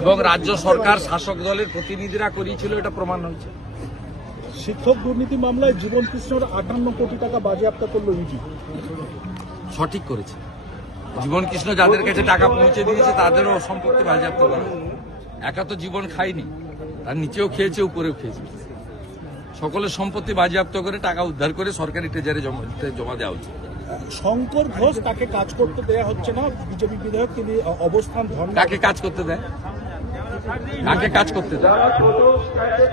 এবং রাজ্য সরকার শাসক দলের প্রতিনিধিরা করিয়েছিল, এটা প্রমাণ হয়েছে। শিক্ষক দুর্নীতি মামলায় জীবন কৃষ্ণর 58 কোটি টাকা বাজেয়াপ্ত করলো ইডি। সঠিক করেছে। জীবন কৃষ্ণ যাদের কাছে টাকা পৌঁছে দিয়েছে তাদেরও সম্পত্তি বাজেয়াপ্ত করা। একা তো জীবন খায়নি, তার নিচেও খেয়েছে, উপরেও খেয়েছে। সকলের সম্পত্তি বাজেয়াপ্ত করে টাকা উদ্ধার করে সরকারি ট্রেজারে জমা দেওয়া উচিত। শঙ্কর ঘোষ তাকে কাজ করতে দেয়া হচ্ছে না, বিজেপি বিধায়ক তিনি অবস্থান ধর্ম। কাকে কাজ করতে দেয়? কাকে কাজ করতে দেয়?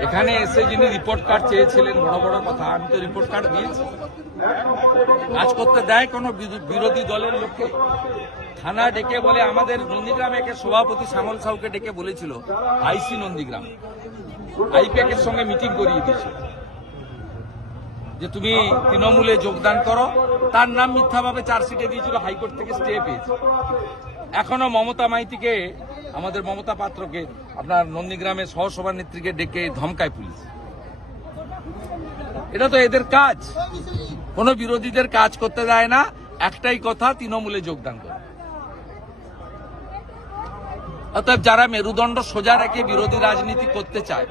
এখানে এসে যিনি রিপোর্ট কার্ড চেয়েছিলেন, বড় বড় কথা, আমি তো রিপোর্ট কার্ড দিয়েছি। কাজ করতে দেয় কোনো বিরোধী দলের লোককে? থানা ডেকে বলে, আমাদের নন্দীগ্রামে একে সভাপতি শ্যামল সাউকে ডেকে বলেছিল আইসি নন্দীগ্রাম আইপ্যাকের সঙ্গে মিটিং করিয়ে দিয়েছে যে তুমি তৃণমূলে যোগদান করো। তার নাম মিথ্যাভাবে চার্জশিটে দিয়েছিল, হাইকোর্ট থেকে স্টে পেয়েছে। এখনো মমতা মাইতিকে, আমাদের মমতা পাত্রকে, আপনার নন্দীগ্রামের সহসভানেত্রীকে ডেকে ধমকায় পুলিশ। এটা তো এদের কাজ, কোন বিরোধীদের কাজ করতে দেয় না। একটাই কথা, তৃণমূলে যোগদান করে। অতএব যারা মেরুদণ্ড সোজা রেখে বিরোধী রাজনীতি করতে চায়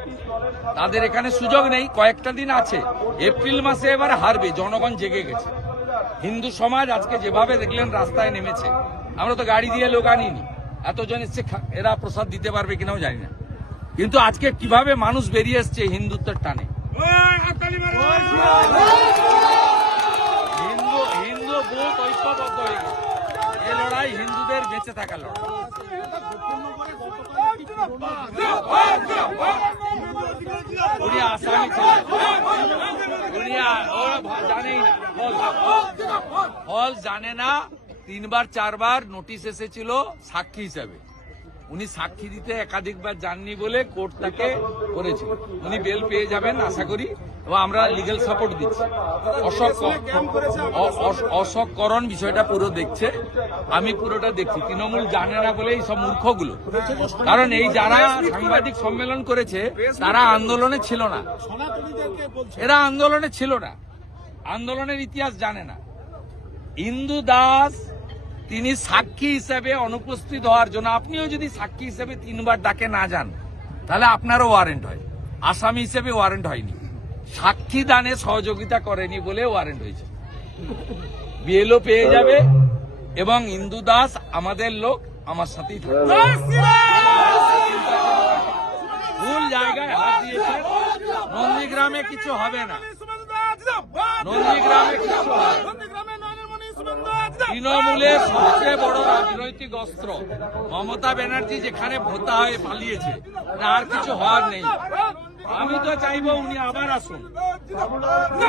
তাদের এখানে সুযোগ নেই। কয়েকটা দিন আছে, এপ্রিল মাসে এবার হারবে, জনগণ জেগে গেছে। হিন্দু সমাজ আজকে যেভাবে দেখলেন রাস্তায় নেমেছে, আমরা তো গাড়ি দিয়ে লোক আনিনি, এতজন এসছে, এরা প্রসাদ দিতে পারবে কিনাও জানি না, কিন্তু আজকে কিভাবে মানুষ বেরিয়ে এসছে হিন্দুত্বের টানে। হিন্দু বুথ ঐক্যবদ্ধ হয়ে গেছে। এ লড়াই হিন্দুদের বেঁচে থাকার লড়াই। উনি আসামি ছিলেন, উনি জানেই না, হল জানে না। 3বার 4বার নোটিশ এসেছিল সাক্ষী হিসাবে। উনি সাক্ষী দিতে একাধিকবার যাননি বলে কোর্ট তাকে করেছিল। উনি বেল পেয়ে যাবেন আশা করি, এবং আমরা লিগ্যাল সাপোর্ট দিচ্ছি। অশোককরণ বিষয়টা পুরো দেখছে, আমি পুরোটা দেখছি। তৃণমূল জানে না বলে এই সব মূর্খগুলো, কারণ এই যারা সাংবাদিক সম্মেলন করেছে তারা আন্দোলনে ছিল না, এরা আন্দোলনে ছিল না, আন্দোলনের ইতিহাস জানে না। ইন্দু দাস তিনি সাক্ষী হিসেবে অনুপস্থিত হওয়ার জন্য, আপনিও যদি সাক্ষী হিসেবে 3বার ডাকে না যান তাহলে আপনারও ওয়ারেন্ট হয়। আসামি হিসেবে ওয়ারেন্ট হয়নি, সাক্ষী দানে সহযোগিতা করেনি বলে ওয়ারেন্ট হয়েছে। বিএলও পেয়ে যাবে, এবং ইন্দু দাস আমাদের লোক, আমার সাথেই থাকবে। ভুল জায়গায় হাত দিয়েছে। নন্দীগ্রামে কিছু হবে না, নন্দীগ্রামে কিছু হবে না। তৃণমূলের সবচেয়ে বড় রাজনৈতিক অস্ত্র মমতা ব্যানার্জি যেখানে ভোতা হয়ে পালিয়েছে, আর কিছু হওয়ার নেই। আমি তো চাইবো উনি আবার আসুন।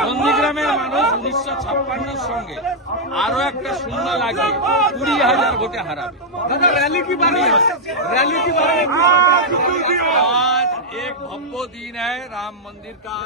নন্দীগ্রামের মানুষ 1956 সঙ্গে আরো একটা শূন্য লাগিয়ে 20,000 ভোটে হারাবে। आज एक भव्य दिन है राम मंदिर का।